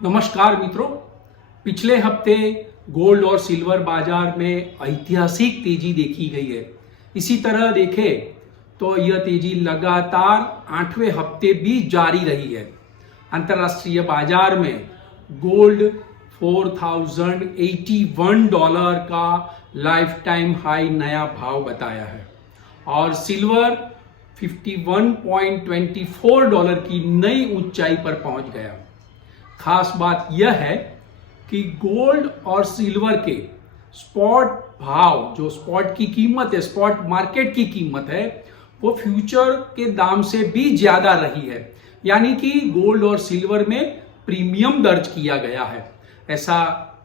नमस्कार मित्रों। पिछले हफ्ते गोल्ड और सिल्वर बाजार में ऐतिहासिक तेजी देखी गई है। इसी तरह देखें तो यह तेजी लगातार 8वें हफ्ते भी जारी रही है। अंतर्राष्ट्रीय बाजार में गोल्ड $4,081 का लाइफ टाइम हाई नया भाव बताया है और सिल्वर $51.24 की नई ऊंचाई पर पहुंच गया। खास बात यह है कि गोल्ड और सिल्वर के स्पॉट भाव, जो स्पॉट की कीमत है, स्पॉट मार्केट की कीमत है, वो फ्यूचर के दाम से भी ज्यादा रही है। यानी कि गोल्ड और सिल्वर में प्रीमियम दर्ज किया गया है। ऐसा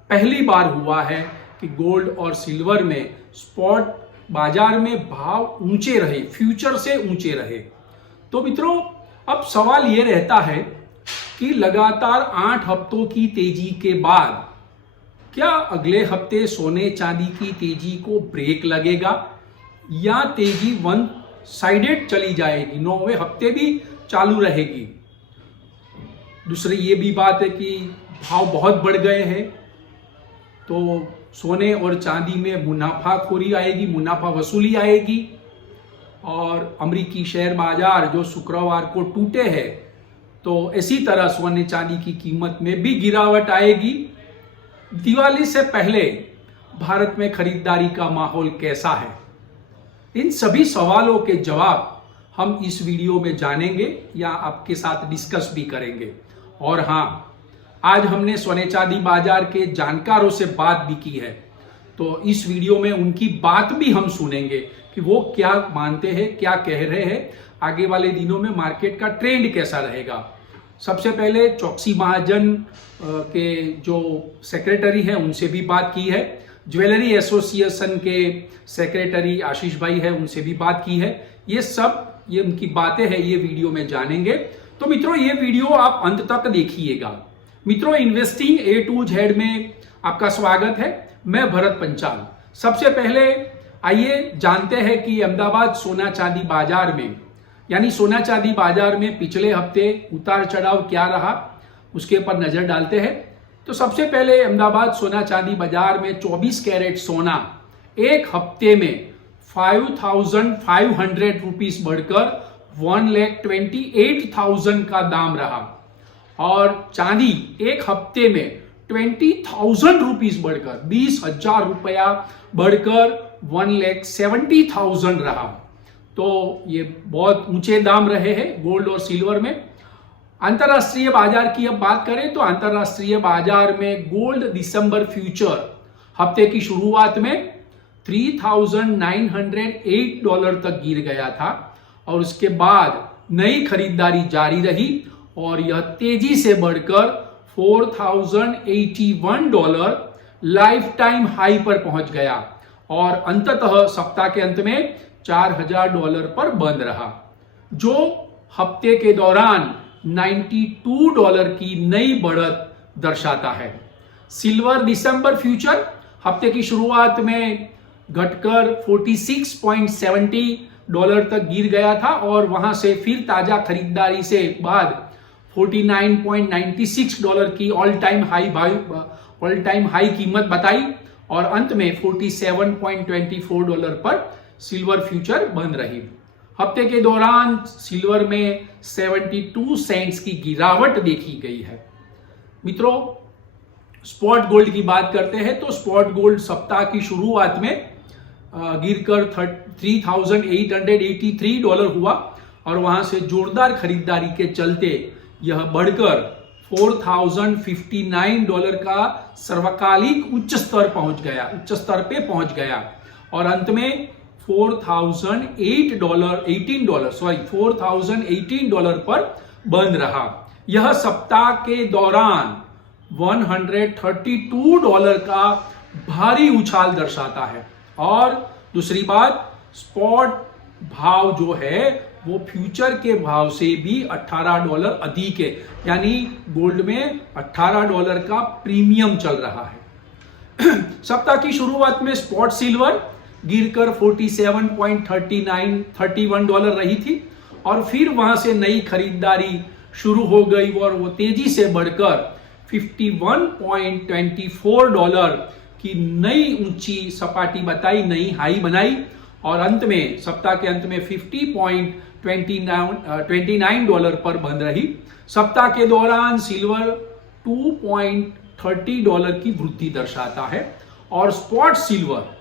पहली बार हुआ है कि गोल्ड और सिल्वर में स्पॉट बाजार में भाव ऊंचे रहे, फ्यूचर से ऊंचे रहे। तो मित्रों, अब सवाल यह रहता है कि लगातार 8 हफ्तों की तेजी के बाद क्या अगले हफ्ते सोने चांदी की तेजी को ब्रेक लगेगा या तेजी वन साइडेड चली जाएगी, 9वें हफ्ते भी चालू रहेगी। दूसरी ये भी बात है कि भाव बहुत बढ़ गए हैं तो सोने और चांदी में मुनाफाखोरी आएगी, मुनाफा वसूली आएगी। और अमेरिकी शेयर बाजार जो शुक्रवार को टूटे हैं तो इसी तरह सोने चांदी की कीमत में भी गिरावट आएगी। दिवाली से पहले भारत में खरीदारी का माहौल कैसा है, इन सभी सवालों के जवाब हम इस वीडियो में जानेंगे या आपके साथ डिस्कस भी करेंगे। और हाँ, आज हमने सोने चांदी बाजार के जानकारों से बात भी की है तो इस वीडियो में उनकी बात भी हम सुनेंगे कि वो क्या मानते हैं, क्या कह रहे हैं, आगे वाले दिनों में मार्केट का ट्रेंड कैसा रहेगा। सबसे पहले चौकसी महाजन के जो सेक्रेटरी हैं उनसे भी बात की है, ज्वेलरी एसोसिएशन के सेक्रेटरी आशीष भाई है उनसे भी बात की है। ये उनकी बातें हैं, ये वीडियो में जानेंगे। तो मित्रों, ये वीडियो आप अंत तक देखिएगा। मित्रों, इन्वेस्टिंग ए टू जेड में आपका स्वागत है। मैं भरत पंचाल। सबसे पहले आइए जानते हैं कि अहमदाबाद सोना चांदी बाजार में, यानी सोना चांदी बाजार में पिछले हफ्ते उतार चढ़ाव क्या रहा, उसके ऊपर नजर डालते हैं। तो सबसे पहले अहमदाबाद सोना चांदी बाजार में 24 कैरेट सोना एक हफ्ते में 5,500 रुपीस बढ़कर 1,28,000 का दाम रहा और चांदी एक हफ्ते में 20,000 रुपीस बढ़कर 20,000 रुपया बढ़कर 1,70,000 रहा। तो ये बहुत ऊंचे दाम रहे हैं गोल्ड और सिल्वर में। अंतरराष्ट्रीय बाजार की अब बात करें तो अंतरराष्ट्रीय बाजार में गोल्ड दिसंबर फ्यूचर हफ्ते की शुरुआत में $3,908 तक गिर गया था और उसके बाद नई खरीदारी जारी रही और यह तेजी से बढ़कर $4,081 लाइफ टाइम हाई पर पहुंच गया और अंततः सप्ताह के अंत में $4,000 पर बंद रहा, जो हफ्ते के दौरान $92 की नई बढ़त दर्शाता है। सिल्वर दिसंबर फ्यूचर हफ्ते की शुरुआत में घटकर $46.70 तक गिर गया था और वहां से फिर ताजा खरीदारी से बाद $49.96 की ऑल टाइम हाई कीमत बताई और अंत में $47.24 पर सिल्वर फ्यूचर बंद रही। हफ्ते के दौरान सिल्वर में 72 सेंट्स की गिरावट देखी गई है। मित्रों, स्पॉट गोल्ड की बात करते हैं तो स्पॉट गोल्ड सप्ताह की शुरुआत में गिरकर $3,883 हुआ और वहां से जोरदार खरीदारी के चलते यह बढ़कर $4,059 का सर्वकालिक उच्च स्तर पे पहुंच गया और अंत में $4,018 पर बंद रहा। यह सप्ताह के दौरान $132 का भारी उछाल दर्शाता है। और दूसरी बात, स्पॉट भाव जो है वो फ्यूचर के भाव से भी $18 अधिक है, यानी गोल्ड में $18 का प्रीमियम चल रहा है। सप्ताह की शुरुआत में स्पॉट सिल्वर गिरकर $47.31 रही थी और फिर वहां से नई खरीदारी शुरू हो गई और वो तेजी से बढ़कर $51.24 की नई ऊंची सपाटी बताई, नई हाई बनाई और अंत में सप्ताह के अंत में $50.29 पर बंद रही। सप्ताह के दौरान सिल्वर $2.30 की वृद्धि दर्शाता है और स्पॉट सिल्वर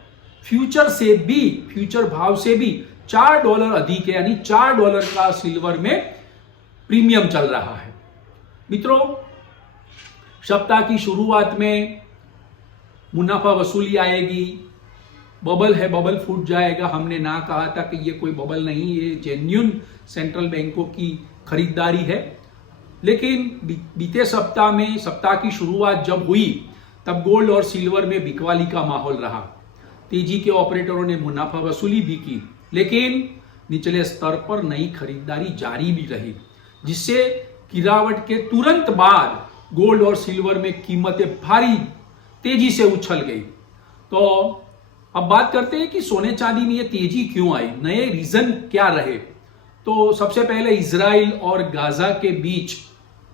फ्यूचर भाव से भी $4 अधिक है, यानी $4 का सिल्वर में प्रीमियम चल रहा है। मित्रों, सप्ताह की शुरुआत में मुनाफा वसूली आएगी, बबल है, बबल फूट जाएगा। हमने ना कहा था कि ये कोई बबल नहीं, ये जेन्युइन सेंट्रल बैंकों की खरीदारी है। लेकिन बीते सप्ताह में, सप्ताह की शुरुआत जब हुई तब गोल्ड और सिल्वर में बिकवाली का माहौल रहा। तेजी के ऑपरेटरों ने मुनाफा वसूली भी की, लेकिन निचले स्तर पर नई खरीदारी जारी भी रही, जिससे गिरावट के तुरंत बाद गोल्ड और सिल्वर में कीमतें भारी तेजी से उछल गई। तो अब बात करते हैं कि सोने चांदी में ये तेजी क्यों आई, नए रीजन क्या रहे। तो सबसे पहले इजराइल और गाजा के बीच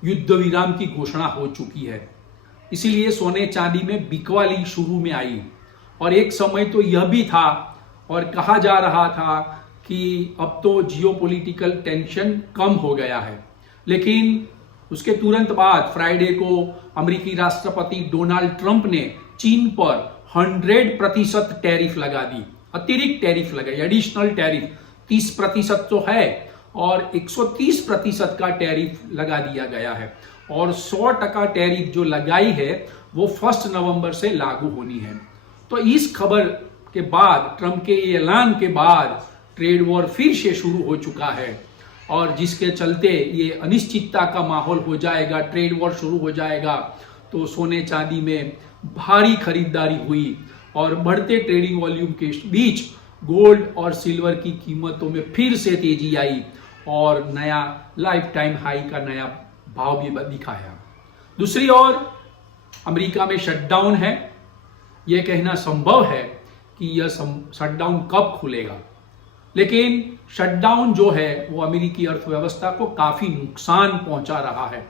युद्ध विराम की घोषणा हो चुकी है, इसीलिए सोने चांदी में बिकवाली शुरू में आई। और एक समय तो यह भी था और कहा जा रहा था कि अब तो जियोपॉलिटिकल टेंशन कम हो गया है, लेकिन उसके तुरंत बाद फ्राइडे को अमेरिकी राष्ट्रपति डोनाल्ड ट्रंप ने चीन पर 100% टैरिफ लगा दी, अतिरिक्त टैरिफ लगाई, एडिशनल टैरिफ 30% तो है और 130% का टैरिफ लगा दिया गया है। और 100% टैरिफ जो लगाई है वो 1 नवंबर से लागू होनी है। तो इस खबर के बाद, ट्रंप के ऐलान के बाद ट्रेड वॉर फिर से शुरू हो चुका है और जिसके चलते ये अनिश्चितता का माहौल हो जाएगा, ट्रेड वॉर शुरू हो जाएगा। तो सोने चांदी में भारी खरीदारी हुई और बढ़ते ट्रेडिंग वॉल्यूम के बीच गोल्ड और सिल्वर की कीमतों में फिर से तेजी आई और नया लाइफ टाइम हाई का नया भाव भी दिखाया। दूसरी ओर अमेरिका में शटडाउन है। यह कहना संभव है कि यह शटडाउन कब खुलेगा, लेकिन शटडाउन जो है वो अमेरिकी अर्थव्यवस्था को काफी नुकसान पहुंचा रहा है।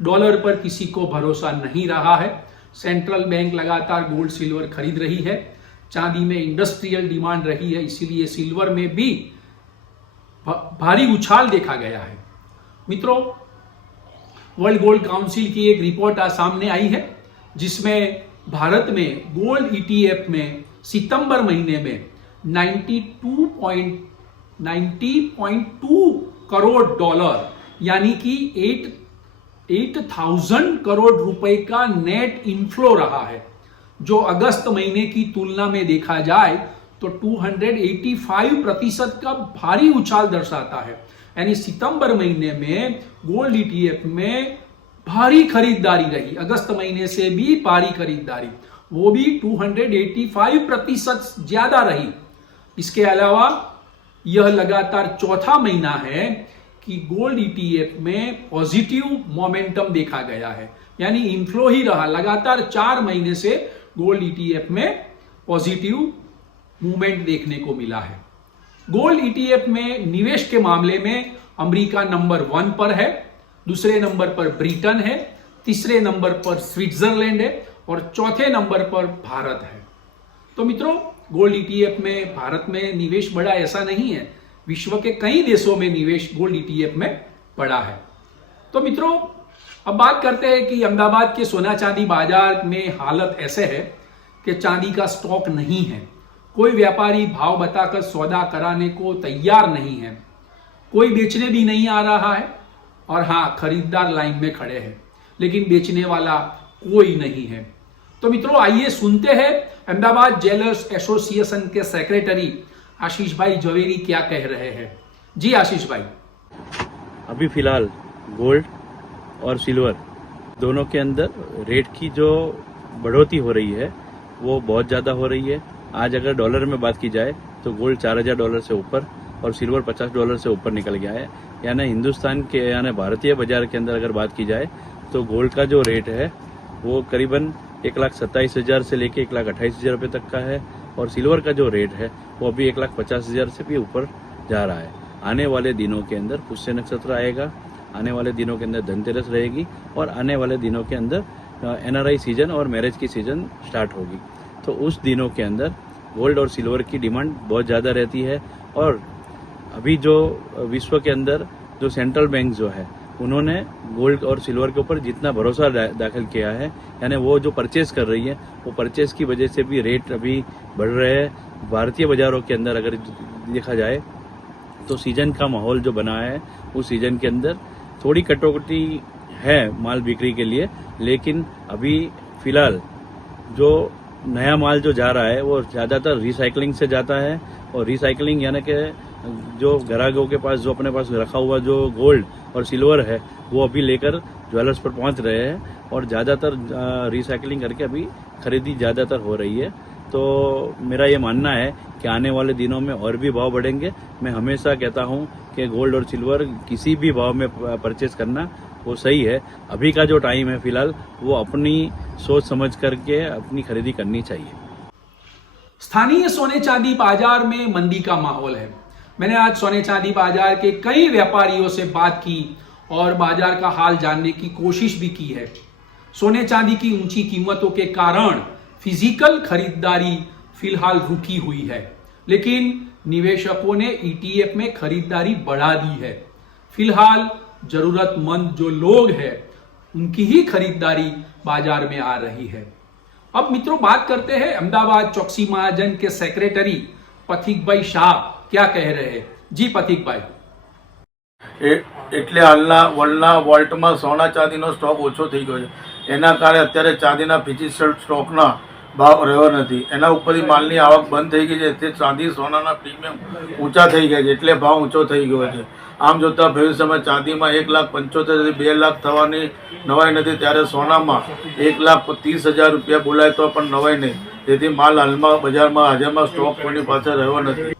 डॉलर पर किसी को भरोसा नहीं रहा है। सेंट्रल बैंक लगातार गोल्ड सिल्वर खरीद रही है। चांदी में इंडस्ट्रियल डिमांड रही है, इसीलिए सिल्वर में भी भारी उछाल देखा गया है। मित्रों, वर्ल्ड गोल्ड काउंसिल की एक रिपोर्ट आज सामने आई है, जिसमें भारत में गोल्ड ETF में सितंबर महीने में 90.2 करोड़ डॉलर यानी कि 8,000 करोड़ रुपए का नेट इनफ्लो रहा है, जो अगस्त महीने की तुलना में देखा जाए तो 285% का भारी उछाल दर्शाता है। यानी सितंबर महीने में गोल्ड ETF में भारी खरीदारी रही, अगस्त महीने से भी भारी खरीदारी, वो भी 285% ज्यादा रही। इसके अलावा यह लगातार चौथा महीना है कि गोल्ड ETF में पॉजिटिव मोमेंटम देखा गया है, यानी इनफ्लो ही रहा। लगातार 4 महीने से गोल्ड ETF में पॉजिटिव मूवमेंट देखने को मिला है। गोल्ड ETF में निवेश के मामले में अमेरिका नंबर 1 पर है, दूसरे नंबर पर ब्रिटेन है, तीसरे नंबर पर स्विट्जरलैंड है और चौथे नंबर पर भारत है। तो मित्रों, गोल्ड ETF में भारत में निवेश बढ़ा ऐसा नहीं है, विश्व के कई देशों में निवेश गोल्ड ETF में बढ़ा है। तो मित्रों, अब बात करते हैं कि अहमदाबाद के सोना चांदी बाजार में हालत ऐसे है कि चांदी का स्टॉक नहीं है। कोई व्यापारी भाव बताकर सौदा कराने को तैयार नहीं है, कोई बेचने भी नहीं आ रहा है और हाँ, खरीदार लाइन में खड़े हैं, लेकिन बेचने वाला कोई नहीं है। तो मित्रों, आइए सुनते हैं अहमदाबाद ज्वेलर्स एसोसिएशन के सेक्रेटरी आशीष भाई जवेरी क्या कह रहे हैं। जी आशीष भाई। अभी फिलहाल गोल्ड और सिल्वर दोनों के अंदर रेट की जो बढ़ोतरी हो रही है वो बहुत ज्यादा हो रही है। आज अगर डॉलर में बात की जाए तो गोल्ड $4,000 से ऊपर और सिल्वर $50 से ऊपर निकल गया है। यानी हिंदुस्तान के यानी भारतीय बाजार के अंदर अगर बात की जाए तो गोल्ड का जो रेट है वो करीबन 1,27,000 से लेके 1,28,000 रुपये तक का है और सिल्वर का जो रेट है वो अभी 1,50,000 से भी ऊपर जा रहा है। आने वाले दिनों के अंदर पुष्य नक्षत्र आएगा, आने वाले दिनों के अंदर धनतेरस रहेगी और आने वाले दिनों के अंदर NRI सीजन और मैरिज की सीजन स्टार्ट होगी। तो उस दिनों के अंदर गोल्ड और सिल्वर की डिमांड बहुत ज़्यादा रहती है। और अभी जो विश्व के अंदर जो सेंट्रल बैंक जो है उन्होंने गोल्ड और सिल्वर के ऊपर जितना भरोसा दाखिल किया है, यानी वो जो परचेज कर रही है वो परचेज की वजह से भी रेट अभी बढ़ रहे हैं। भारतीय बाजारों के अंदर अगर देखा जाए तो सीजन का माहौल जो बना है उस सीजन के अंदर थोड़ी कटौती है माल बिक्री के लिए, लेकिन अभी फिलहाल जो नया माल जो जा रहा है वो ज़्यादातर रिसाइकलिंग से जाता है। और रिसाइकलिंग यानी कि जो ग्राहकों के पास जो अपने पास रखा हुआ जो गोल्ड और सिल्वर है वो अभी लेकर ज्वेलर्स पर पहुंच रहे हैं और ज़्यादातर रिसाइकलिंग करके अभी खरीदी ज़्यादातर हो रही है। तो मेरा ये मानना है कि आने वाले दिनों में और भी भाव बढ़ेंगे। मैं हमेशा कहता हूं कि गोल्ड और सिल्वर किसी भी भाव में परचेज करना वो सही है। अभी का जो टाइम है फिलहाल वो अपनी सोच समझ करके अपनी खरीदी करनी चाहिए। स्थानीय सोने चांदी बाजार में मंदी का माहौल है। मैंने आज सोने चांदी बाजार के कई व्यापारियों से बात की और बाजार का हाल जानने की कोशिश भी की है। सोने चांदी की ऊंची कीमतों के कारण फिजिकल खरीदारी फिलहाल रुकी हुई है, लेकिन निवेशकों ने ETF में खरीदारी बढ़ा दी है। फिलहाल जरूरतमंद जो लोग हैं उनकी ही खरीदारी बाजार में आ रही है। अब मित्रों बात करते हैं अहमदाबाद चौकसी महाजन के सेक्रेटरी पथिक भाई शाह क्या कह रहे हैं। जी पथिक भाई। એટલે હાલના વર્લ્ડના વોલ્ટમાં સોના ચાંદીનો સ્ટોક ઓછો થઈ ગયો છે, એના કારણે અત્યારે ચાંદીના ફિઝિકલ સ્ટોકના ભાવ રહ્યો નથી। એના ઉપરથી માલની આવક બંધ થઈ ગઈ છે, તે ચાંદી સોનાના પ્રીમિયમ ઊંચા થઈ ગયા છે, એટલે ભાવ ઊંચો થઈ ગયો છે। આમ જોતાં ભવિષ્યમાં ચાંદીમાં 1,75,000 થી 2 લાખ થવાની નવાઈ નથી, ત્યારે સોનામાં 1,30,000 રૂપિયા બોલાય તો પણ નવાઈ નહીં। તેથી માલ હાલમાં બજારમાં હાજરમાં સ્ટોક કોઈની પાસે રહ્યો નથી।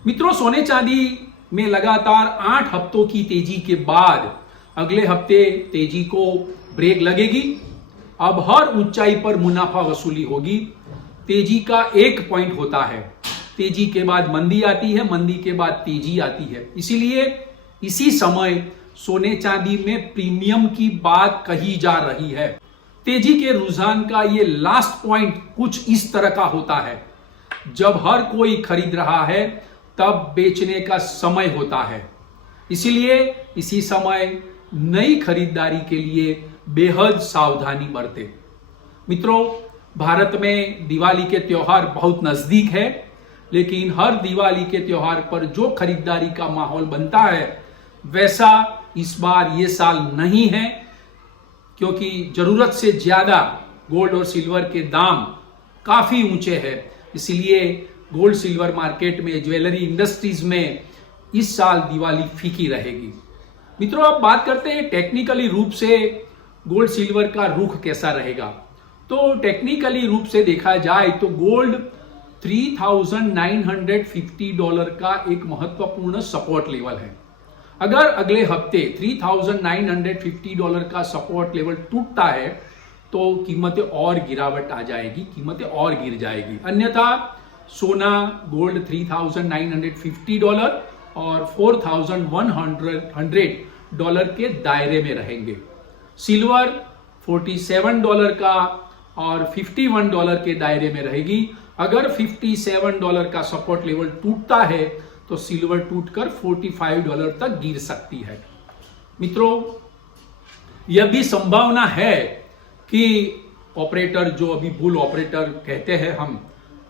मित्रों सोने चांदी में लगातार 8 हफ्तों की तेजी के बाद अगले हफ्ते तेजी को ब्रेक लगेगी। अब हर ऊंचाई पर मुनाफा वसूली होगी। तेजी का एक पॉइंट होता है, तेजी के बाद मंदी आती है, मंदी के बाद तेजी आती है। इसीलिए इसी समय सोने चांदी में प्रीमियम की बात कही जा रही है। तेजी के रुझान का ये लास्ट पॉइंट कुछ इस तरह का होता है, जब हर कोई खरीद रहा है तब बेचने का समय होता है। इसीलिए इसी समय नई खरीदारी के लिए बेहद सावधानी बरते। मित्रों भारत में दिवाली के त्योहार बहुत नजदीक है, लेकिन हर दिवाली के त्योहार पर जो खरीदारी का माहौल बनता है वैसा इस बार ये साल नहीं है, क्योंकि जरूरत से ज्यादा गोल्ड और सिल्वर के दाम काफी ऊंचे हैं। इसलिए गोल्ड सिल्वर मार्केट में, ज्वेलरी इंडस्ट्रीज में इस साल दिवाली फीकी रहेगी। मित्रों अब बात करते हैं टेक्निकली रूप से गोल्ड सिल्वर का रुख कैसा रहेगा। तो टेक्निकली रूप से देखा जाए तो गोल्ड $3,950 का एक महत्वपूर्ण सपोर्ट लेवल है। अगर अगले हफ्ते $3,950 का सपोर्ट लेवल टूटता है तो कीमतें और गिरावट आ जाएगी, कीमतें और गिर जाएगी। अन्यथा सोना गोल्ड $3,950 और $4,100 के दायरे में रहेंगे। सिल्वर $47 का और $51 के दायरे में रहेगी। अगर $57 का सपोर्ट लेवल टूटता है तो सिल्वर टूटकर $45 तक गिर सकती है। मित्रों यह भी संभावना है कि ऑपरेटर जो अभी बुल ऑपरेटर कहते हैं हम,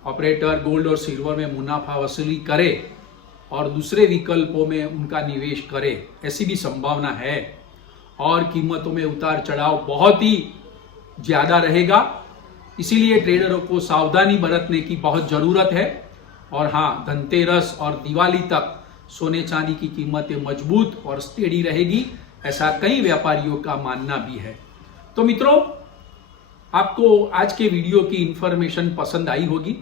ऑपरेटर गोल्ड और सिल्वर में मुनाफा वसूली करे और दूसरे विकल्पों में उनका निवेश करे, ऐसी भी संभावना है। और कीमतों में उतार चढ़ाव बहुत ही ज्यादा रहेगा, इसीलिए ट्रेडरों को सावधानी बरतने की बहुत जरूरत है। और हाँ, धनतेरस और दिवाली तक सोने चांदी की कीमतें मजबूत और स्टेडी रहेगी, ऐसा कई व्यापारियों का मानना भी है। तो मित्रों आपको आज के वीडियो की इंफॉर्मेशन पसंद आई होगी।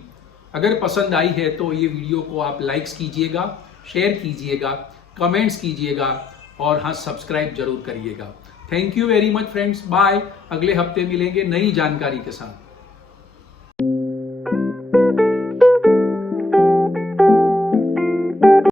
अगर पसंद आई है तो ये वीडियो को आप लाइक्स कीजिएगा, शेयर कीजिएगा, कमेंट्स कीजिएगा और हाँ सब्सक्राइब जरूर करिएगा। Thank you very much friends, bye. अगले हफ्ते मिलेंगे नई जानकारी के साथ।